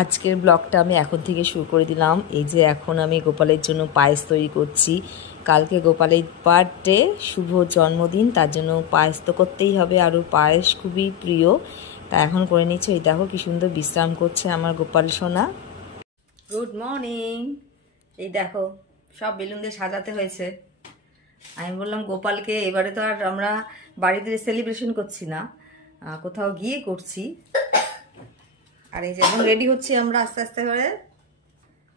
আজকের ব্লগটা আমি এখন থেকে শুরু করে দিলাম। এই যে এখন আমি গোপালের জন্য পায়েস তৈরি করছি। কালকে গোপালের বার্থডে, শুভ জন্মদিন, তার জন্য পায়েস তো করতেই হবে, আর ওর পায়েস খুবই প্রিয়, তা এখন করে নিচ্ছে। এই দেখো কি সুন্দর বিশ্রাম করছে আমার গোপাল সোনা। Good morning. এই দেখো সব বেলুন দিয়ে সাজাতে হয়েছে। আমি বললাম গোপালকে এবারে তো আর আমরা বাড়িতে সেলিব্রেশন করছি না, কোথাও গিয়ে করছি। আর এই যে এখন রেডি হচ্ছি আমরা আস্তে আস্তে করে।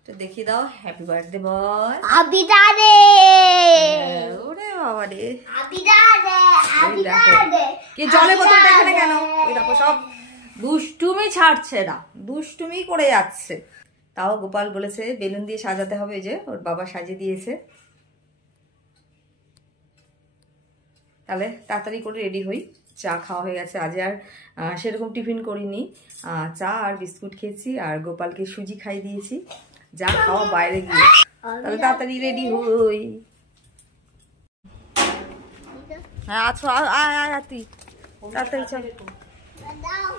তো দেখিয়ে দাও, হ্যাপি বার্থডে বল। Happy birthday. ওরে বাবা রে, হ্যাপি বার্থডে, হ্যাপি বার্থডে। কি জলে বোতলটা এখানে কেন? ওই দেখো সব দুষ্টুমি ছাড়ছে না, দুষ্টুমি করে যাচ্ছে। তাও গোপাল বলেছে বেলুন দিয়ে সাজাতে হবে, যে ওর বাবা সাজিয়ে দিয়েছে। তাহলে তাড়াতাড়ি করে রেডি হই। চা খাওয়া হয়ে গেছে, আজ আর সেরকম টিফিন করিনি, চা আর বিস্কুট খেয়েছি, আর গোপালকে সুজি খাই দিয়েছি, যা খাওয়া বাইরে গিয়ে। তাহলে তাড়াতাড়ি রেডি হই। হ্যাঁ আছো, আয় তুই তাড়াতাড়ি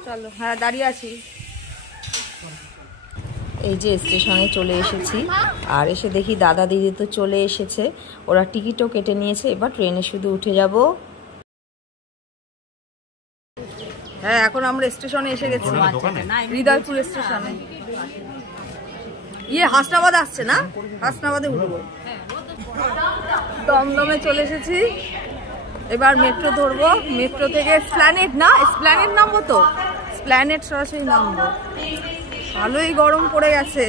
চলো। হ্যাঁ দাঁড়িয়ে আছি। এই যে স্টেশনে চলে এসেছি, আর এসে দেখি দাদা দিদি তো চলে এসেছে, ওরা টিকিটও কেটে নিয়েছে, এবার ট্রেনে শুধু উঠে যাব। হ্যাঁ এখন আমরা স্টেশনে এসে গেছি, হৃদয়পুর স্টেশনে। হাসনাবাদ আসছে না, হাসনাবাদে উঠবো। দমদমে চলে এসেছি, এবার মেট্রো ধরবো। মেট্রো থেকে স্প্ল্যানেড নামবো। তো স্প্ল্যানেড সরাসরি নামবো। ভালোই গরম পড়ে গেছে।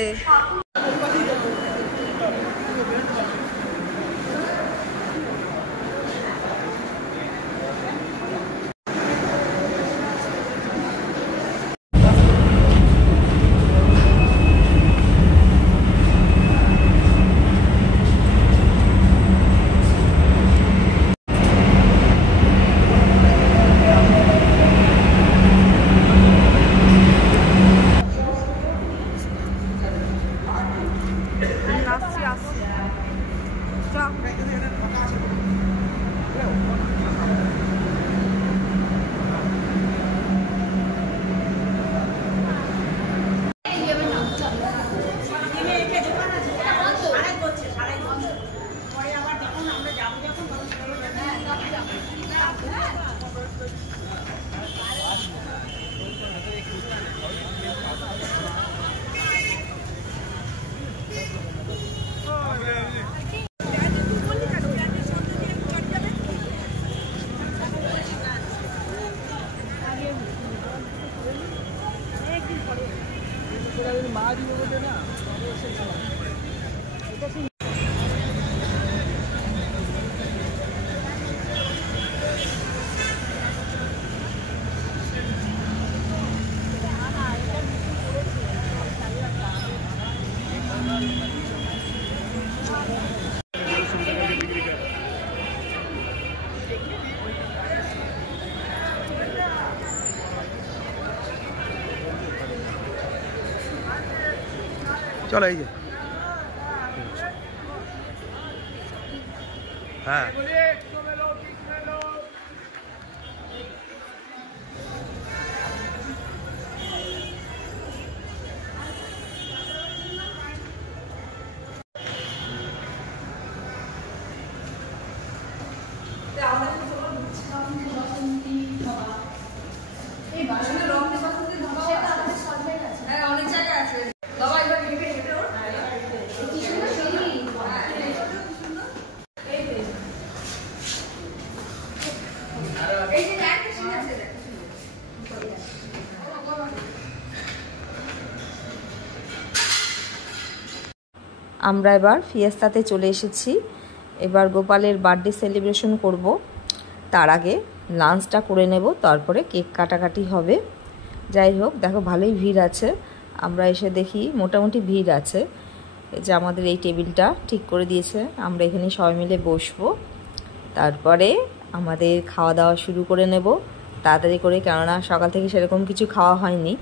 চলো এই যে হ্যাঁ আমরা এবার ফিয়েস্তাতে চলে এসেছি। এবার গোপালের বার্থডে সেলিব্রেশন করব, তার আগে লাঞ্চটা করে নেব, তারপরে কেক কাটাকাটি হবে। যাই হোক, দেখো ভালোই ভিড় আছে। আমরা এসে দেখি মোটামুটি ভিড় আছে। এই যে আমাদের এই টেবিলটা ঠিক করে দিয়েছে, আমরা এখানে সবাই মিলে বসবো। তারপরে আমাদের খাওয়া দাওয়া শুরু করে নেব তাড়াতাড়ি করে, কেননা সকাল থেকে সেরকম কিছু খাওয়া হয়নি,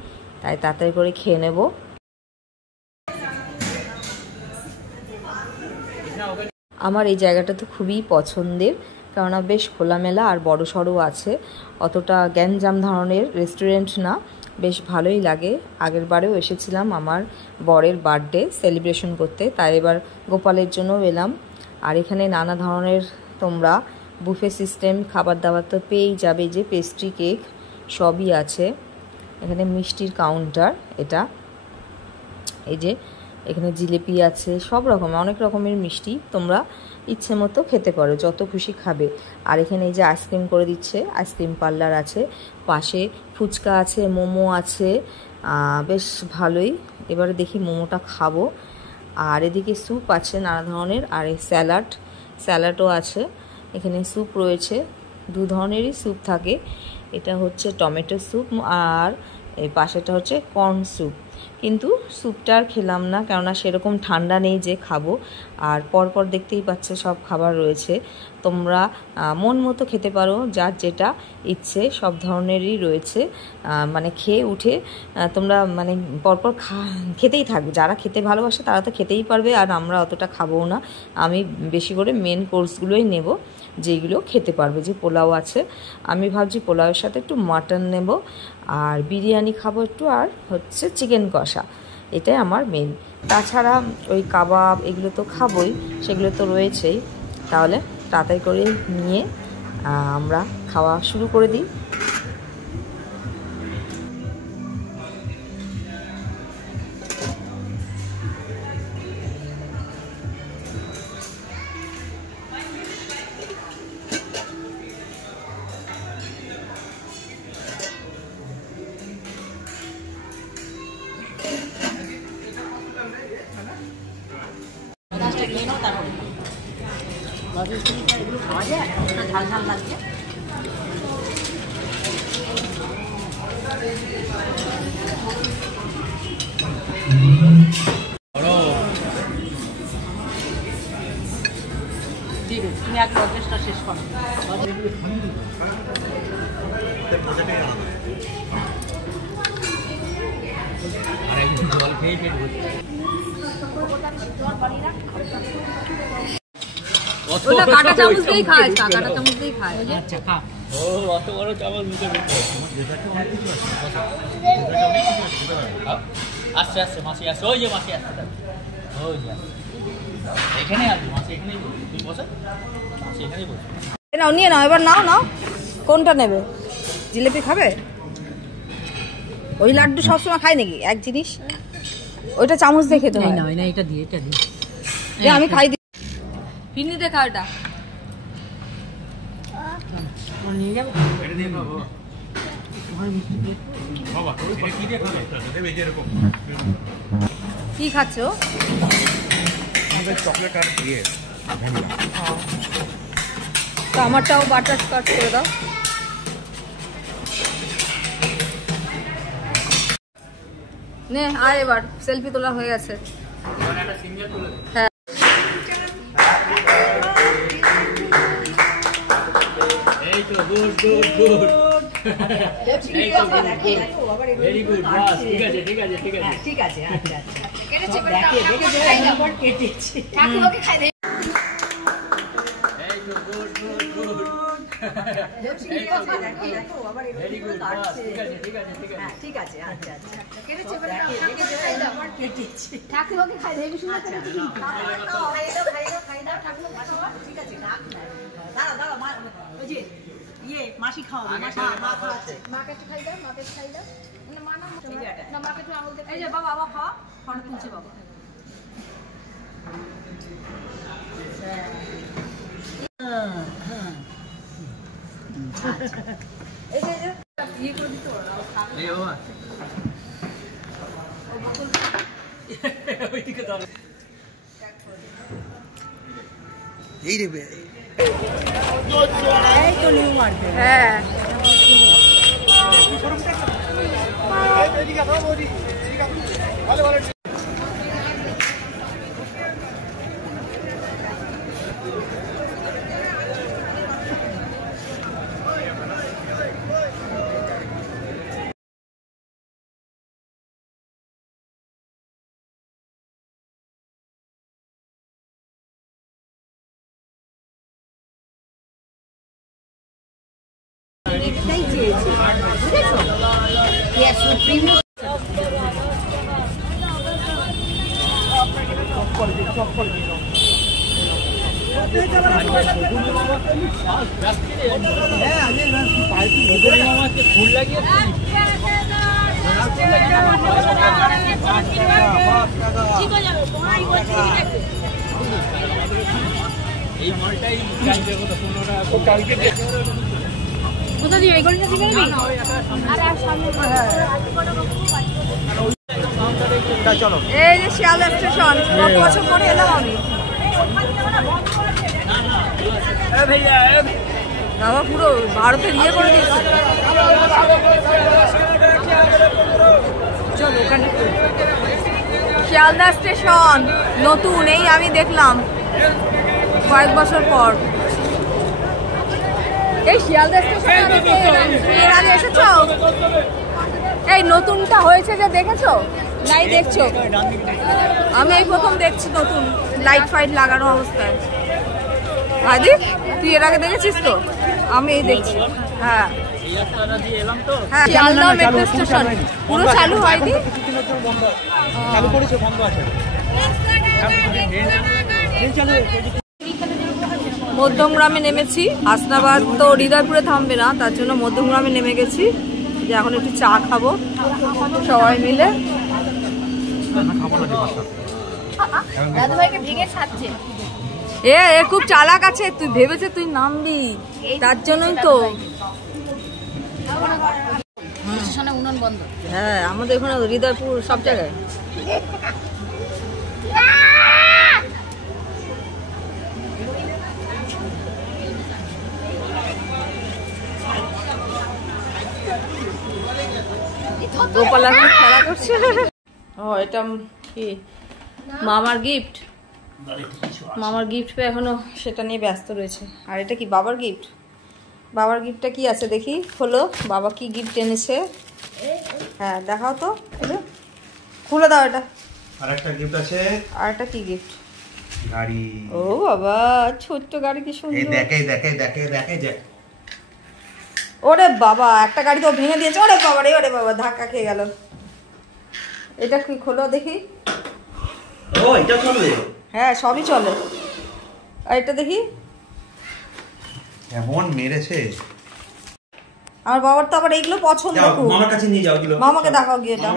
তাই তাড়াতাড়ি করে খেয়ে নেব। আমার এই জায়গাটা তো খুবই পছন্দের, কারণ বেশ খোলামেলা আর বড় সড়ো আছে, অতটা গ্যাঞ্জাম ধরনের রেস্টুরেন্ট না, বেশ ভালোই লাগে। আগের বারেও এসেছিলাম আমার বরের বার্থডে সেলিব্রেশন করতে, তাই এবার গোপালের জন্য এলাম। আর এখানে নানা ধরনের তোমরা বুফে সিস্টেম খাবার দাবার তো পেয়েই যাবে, যে পেস্ট্রি কেক সবই আছে। এখানে মিষ্টির কাউন্টার এটা, এই যে এখানে জিলিপি আছে, সব রকম অনেক রকমের মিষ্টি তোমরা ইচ্ছে মতো খেতে পারো, যত খুশি খাবে। আর এখানে এই যে আইসক্রিম করে দিচ্ছে, আইসক্রিম পার্লার আছে, পাশে ফুচকা আছে, মোমো আছে, বেশ ভালোই। এবারে দেখি মোমোটা খাবো। আর এদিকে স্যুপ আছে নানা ধরনের, আর এই স্যালাডও আছে। এখানে স্যুপ রয়েছে, দু ধরনেরই স্যুপ থাকে। এটা হচ্ছে টমেটো স্যুপ আর এই পাশেটা হচ্ছে কর্ন স্যুপ। কিন্তু স্যুপটা আর খেলাম না, কেননা সেরকম ঠান্ডা নেই যে খাবো। আর পরপর দেখতেই পাচ্ছে সব খাবার রয়েছে, তোমরা মন মতো খেতে পারো, যার যেটা ইচ্ছে সব ধরনেরই রয়েছে। মানে খেয়ে উঠে তোমরা মানে পরপর খেতেই থাকবে, যারা খেতে ভালোবাসে তারা তো খেতেই পারবে, আর আমরা অতটা খাবো না। আমি বেশি করে মেন কোর্সগুলোই নেব, যেগুলো খেতে পারবে। যে পোলাও আছে, আমি ভাবছি পোলাওয়ের সাথে একটু মাটন নেব, আর বিরিয়ানি খাবো একটু, আর হচ্ছে চিকেন কষা, এটাই আমার মেন। তাছাড়া ওই কাবাব এগুলো তো খাবোই, সেগুলো তো রয়েছেই। তাহলে তাড়াতাড়ি করে নিয়ে আমরা খাওয়া শুরু করে দিই। ঝাল ঝাল লাগছে। তুমি এক প্রচেষ্টা শেষ করো। জল খেয়ে পেট ভর্তি। ওটা কাঁটা চামচ দিয়েই খায়, কাঁটা চামচ দিয়েই খায়। আচ্ছা খা। ও অত বড় চামচ মুখে দিতে। আস্তে আস্তে মাসি আসছে, ওই যে মাসি আসছে, ওই যে এখানে আসবে মাসি, এখানেই বসে, তুই বসে মাসি এখানেই বসে। নাও নিয়ে নাও, এবার নাও নাও, কোনটা নেবে? জিলিপি খাবে? ওই লাড্ডু সবসময় খাই নাকি এক জিনিস? ওইটা চামচ দিয়ে খেতে হয় না, এটা দিয়ে, এটা দিয়ে আমি খাই। পিন্নি দেখা ওটা নিয়ে যাবো, কি খাচ্ছ? চকলেট আর ইয়ে ভ্যানিলা। তো আমারটাও বাটার স্কচ করে দাও। নে আয়, এবার সেলফি তোলা হয়ে গেছে। হ্যাঁ এই তো গুড গুড গুড, এই তো ভেরি গুড, বাস ঠিক আছে ঠিক আছে ঠিক আছে ঠিক আছে। আচ্ছা আচ্ছা কেটেছে, দেখে দেখে একবার কেটেছে, ঠাকুরকে খাই দে। এই তো গুড গুড গুড, এই তো আবার ভেরি গুড, বাস ঠিক আছে ঠিক আছে ঠিক আছে ঠিক আছে। আচ্ছা আচ্ছা কেটেছে, দেখে একবার কেটেছে, ঠাকুরকে খাই দে। বেশি না করে কি খাই দাও ঠাকুরকে খাওয়া, ঠিক আছে। ডাক দাঁড়া দাঁড়া, মা ওই যে ইয়ে মাসি খাওয়াবে, মাসি মা খাওয়াচ্ছে, মাকে একটু খাই দাও, মাকে খাই দাও। না মা না মাকে একটু আঙুল দেখে, এই যে বাবা বাবা খাওয়া, ফটো তুলছে বাবা। এই যে ইয়ে করে দিতে পারো, এই বাবা ওইদিকে দাও, এই রে এই তো নিউ মার্কেট। হ্যাঁ এটাই চেয়েছি, বুঝেছো? কোথা দিয়ে এই গলিটা দিয়ে গেলি? চলো এই যে শিয়ালদা স্টেশন, কত বছর পরে এলাম আমি। বাবা পুরো ভারতের ইয়ে করে দিয়েছে। চলো ওখানে শিয়ালদা স্টেশন নতুন, এই আমি দেখলাম কয়েক বছর পর। এই শিয়ালদা স্টেশন এর আগে এসেছো? এই নতুনটা হয়েছে যে দেখেছো? নাই দেখছো? আমি এই প্রথম দেখছি নতুন লাইট ফাইট লাগানো অবস্থায়। আদি তুই এর আগে দেখেছিস তো? আমি এই দেখছি। হ্যাঁ হ্যাঁ, শিয়ালদা মেট্রো স্টেশন পুরো চালু হয়নি, চালু করেছে, বন্ধ আছে। মধ্যমগ্রামে নেমেছি। হাসনাবাদ তো হৃদয়পুরে থামবে না, তার জন্য মধ্যমগ্রামে নেমে গেছি যে এখন একটু চা খাবো সবাই মিলে। এ খুব চালাক আছে, তুই ভেবেছে তুই নামবি, তার জন্যই তো। হ্যাঁ আমাদের ওখানে হৃদয়পুর সব জায়গায়। গোপাল এখন খেলা করছে। ও এটা কি মামার গিফট? মামার গিফট পেয়ে এখনো সেটা নিয়ে ব্যস্ত রয়েছে। আর এটা কি বাবার গিফট? বাবার গিফটটা কি আছে দেখি, হলো বাবা কি গিফট এনেছে। হ্যাঁ দেখাও তো, খুলে দাও এটা। আর একটা গিফট আছে। আর একটা কি গিফট? গাড়ি। ও বাবা ছোট্ট গাড়ি, কি সুন্দর। এই দেখে দেখে দেখে দেখে যে ওরে বাবা একটা গাড়ি তো ভেঙে দিয়েছে। ওরে বাবা রে, ওরে বাবা ধাক্কা খেয়ে গেল। এটা কি খোলো দেখি। ও এটা চলবে? হ্যাঁ সবই চলে। আর এটা দেখি। এমন মেরেছে। আমার বাবার তো আবার এইগুলো পছন্দ খুব। মামার কাছে নিয়ে যাও এগুলো। মামাকে দেখাও গিয়ে এটা।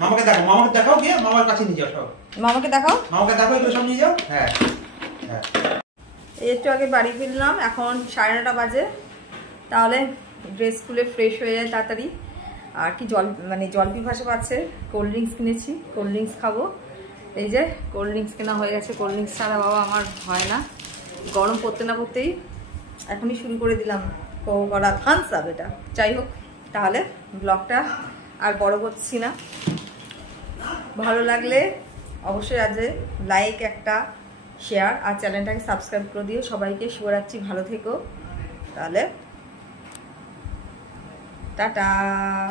মামাকে দেখাও, মামাকে দেখাও গিয়ে মামার কাছে নিয়ে যাও সব। মামাকে দেখাও। মামাকে দেখাও এগুলো সব নিয়ে যাও। হ্যাঁ হ্যাঁ। একটু আগে বাড়ি ফিরলাম, এখন 9:30 বাজে। তাহলে ড্রেস খুলে ফ্রেশ হয়ে যায় তাড়াতাড়ি। আর কি জল পিপাসা পাচ্ছে, কোল্ড ড্রিঙ্কস কিনেছি, কোল্ড ড্রিঙ্কস খাবো। এই যে কোল্ড ড্রিঙ্কস কেনা হয়ে গেছে। কোল্ড ড্রিঙ্কস ছাড়া বাবা আমার হয় না, গরম পড়তে না পড়তেই এখনই শুরু করে দিলাম করা থামস আপ এটা। যাই হোক তাহলে ব্লগটা আর বড় করছি না। ভালো লাগলে অবশ্যই আজ লাইক, একটা শেয়ার আর চ্যানেলটাকে সাবস্ক্রাইব করে দিও। সবাইকে শুভরাত্রি, ভালো থেকো। তাহলে টাটা।